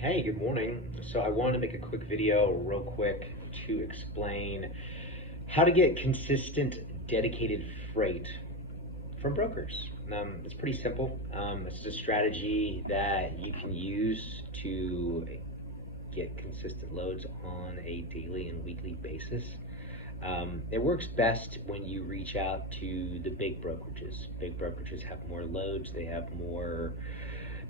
Hey, good morning. So I wanted to make a quick video real quick to explain how to get consistent dedicated freight from brokers. It's pretty simple. This is a strategy that you can use to get consistent loads on a daily and weekly basis. It works best when you reach out to the big brokerages. Big brokerages have more loads, they have more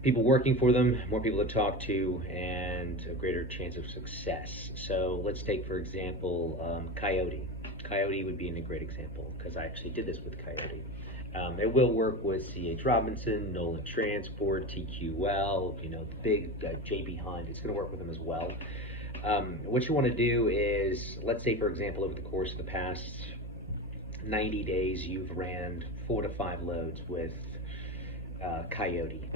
people working for them, more people to talk to, and a greater chance of success. So let's take, for example, Coyote. Coyote would be a great example because I actually did this with Coyote. It will work with C.H. Robinson, Nolan Transport, TQL, big JB Hunt. It's going to work with them as well. What you want to do is, let's say, for example, over the course of the past 90 days, you've ran 4 to 5 loads with Coyote.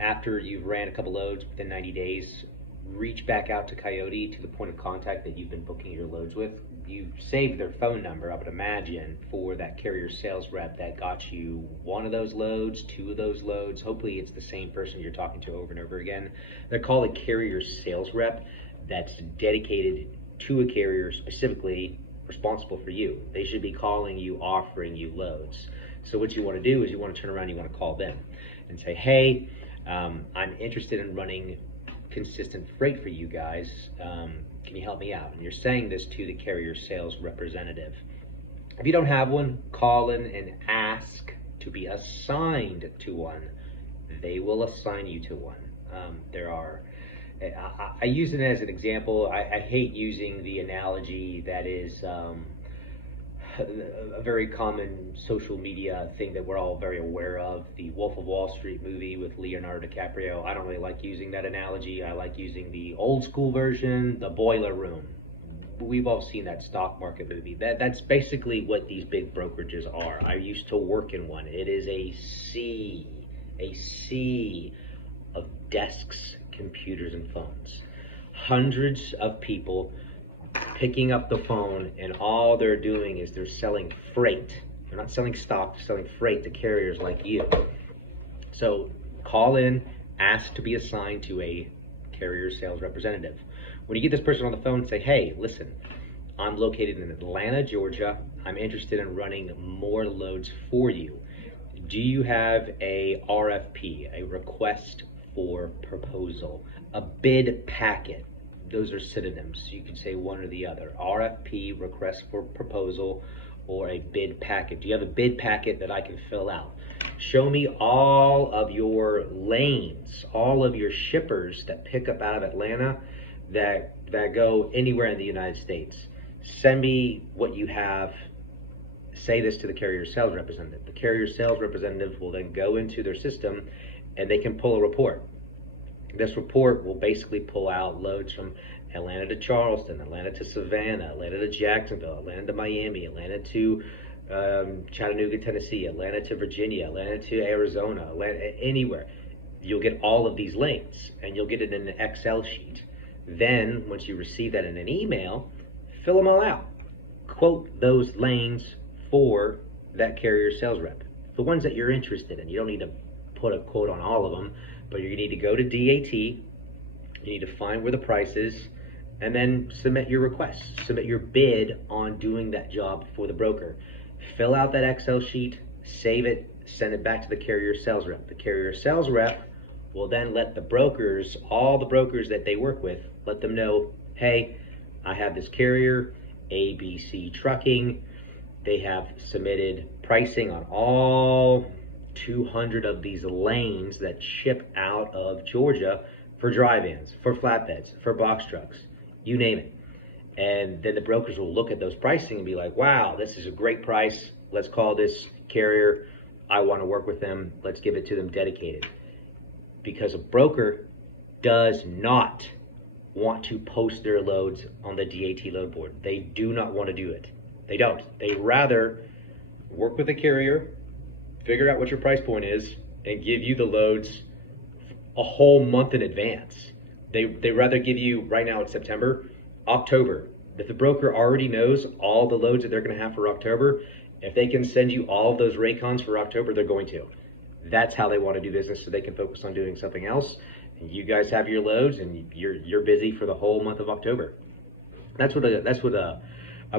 After you've ran a couple loads within 90 days, reach back out to Coyote, to the point of contact that you've been booking your loads with. You save their phone number, I would imagine, for that carrier sales rep that got you 1 of those loads, 2 of those loads. Hopefully it's the same person you're talking to over and over again. They're called a carrier sales rep that's dedicated to a carrier specifically responsible for you. They should be calling you, offering you loads. So what you want to do is you want to turn around, you want to call them and say, hey, I'm interested in running consistent freight for you guys. Can you help me out? And you're saying this to the carrier sales representative. If you don't have one, call in and ask to be assigned to one. They will assign you to one. I use it as an example. I hate using the analogy that is a very common social media thing that we're all very aware of, the Wolf of Wall Street movie with Leonardo DiCaprio. I don't really like using that analogy. I like using the old school version, the boiler room. We've all seen that stock market movie. That's basically what these big brokerages are. I used to work in one. It is a sea of desks, computers, and phones. Hundreds of people picking up the phone, and all they're doing is they're selling freight. They're not selling stock, they're selling freight to carriers like you. So call in, ask to be assigned to a carrier sales representative. When you get this person on the phone, say, hey, listen, I'm located in Atlanta, Georgia. I'm interested in running more loads for you. Do you have a RFP, a request for proposal, a bid packet? Those are synonyms. You can say one or the other. RFP, request for proposal, or a bid packet. Do you have a bid packet that I can fill out? Show me all of your lanes, all of your shippers that pick up out of Atlanta that go anywhere in the United States. Send me what you have. Say this to the carrier sales representative. The carrier sales representative will then go into their system and they can pull a report. This report will basically pull out loads from Atlanta to Charleston, Atlanta to Savannah, Atlanta to Jacksonville, Atlanta to Miami, Atlanta to Chattanooga, Tennessee, Atlanta to Virginia, Atlanta to Arizona, Atlanta, anywhere. You'll get all of these lanes, and you'll get it in an Excel sheet. Then, once you receive that in an email, fill them all out. Quote those lanes for that carrier sales rep, the ones that you're interested in. You don't need to put a quote on all of them, but you need to go to DAT, you need to find where the price is, and then submit your request, submit your bid on doing that job for the broker. Fill out that Excel sheet, save it, send it back to the carrier sales rep. The carrier sales rep will then let the brokers, all the brokers that they work with, let them know, hey, I have this carrier, ABC Trucking. They have submitted pricing on all 200 of these lanes that ship out of Georgia for dry vans, for flatbeds, for box trucks, you name it. And then the brokers will look at those pricing and be like, wow, this is a great price. Let's call this carrier. I want to work with them. Let's give it to them dedicated. Because a broker does not want to post their loads on the DAT load board. They do not want to do it. They don't. They rather work with a carrier, figure out what your price point is, and give you the loads a whole month in advance. They rather give you, right now it's September, October. If the broker already knows all the loads that they're going to have for October, if they can send you all of those Raycons for October, they're going to. That's how they want to do business, so they can focus on doing something else. and you guys have your loads, and you're busy for the whole month of October. That's what a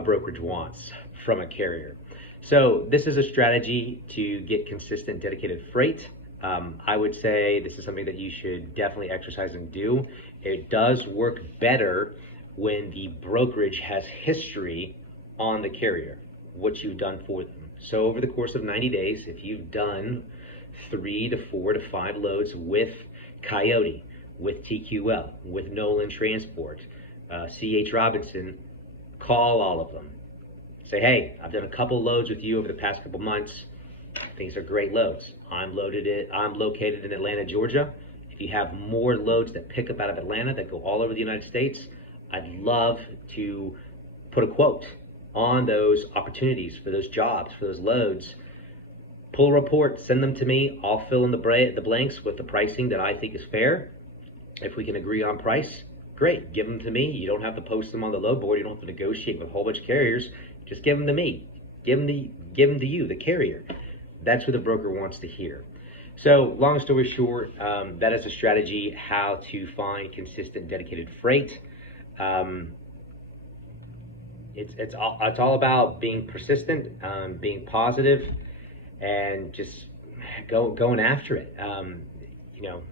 brokerage wants from a carrier. So this is a strategy to get consistent dedicated freight. I would say this is something that you should definitely exercise and do. It does work better when the brokerage has history on the carrier, what you've done for them. So over the course of 90 days, if you've done 3 to 4 to 5 loads with Coyote, with TQL, with Nolan Transport, CH Robinson, call all of them. Say, hey, I've done a couple loads with you over the past couple months. These are great loads. I'm located in Atlanta, Georgia. If you have more loads that pick up out of Atlanta that go all over the United States, I'd love to put a quote on those opportunities for those jobs, for those loads. Pull a report, send them to me. I'll fill in the blanks with the pricing that I think is fair. If we can agree on price, great, give them to me. You don't have to post them on the load board. You don't have to negotiate with a whole bunch of carriers. Just give them to me. Give them to you, the carrier. That's what the broker wants to hear. So long story short, that is a strategy how to find consistent dedicated freight. It's all about being persistent, being positive, and just going after it. You know,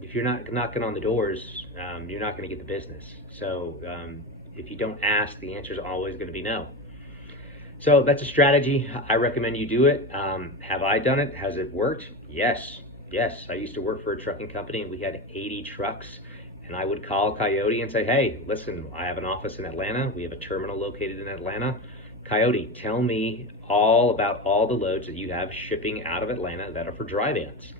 if you're not knocking on the doors, you're not going to get the business. So if you don't ask, the answer is always going to be no. So that's a strategy. I recommend you do it. Have I done it? Has it worked? Yes. I used to work for a trucking company, and we had 80 trucks. And I would call Coyote and say, hey, listen, I have an office in Atlanta. We have a terminal located in Atlanta. Coyote, tell me all about all the loads that you have shipping out of Atlanta that are for dry vans.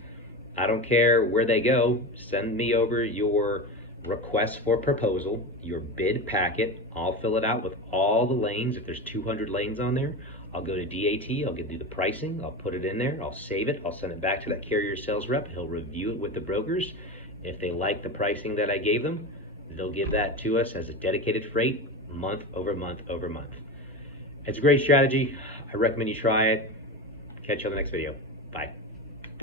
I don't care where they go. Send me over your request for proposal, your bid packet. I'll fill it out with all the lanes. If there's 200 lanes on there, I'll go to DAT. I'll do the pricing. I'll put it in there. I'll save it. I'll send it back to that carrier sales rep. He'll review it with the brokers. If they like the pricing that I gave them, they'll give that to us as a dedicated freight month over month over month. It's a great strategy. I recommend you try it. Catch you on the next video. Bye.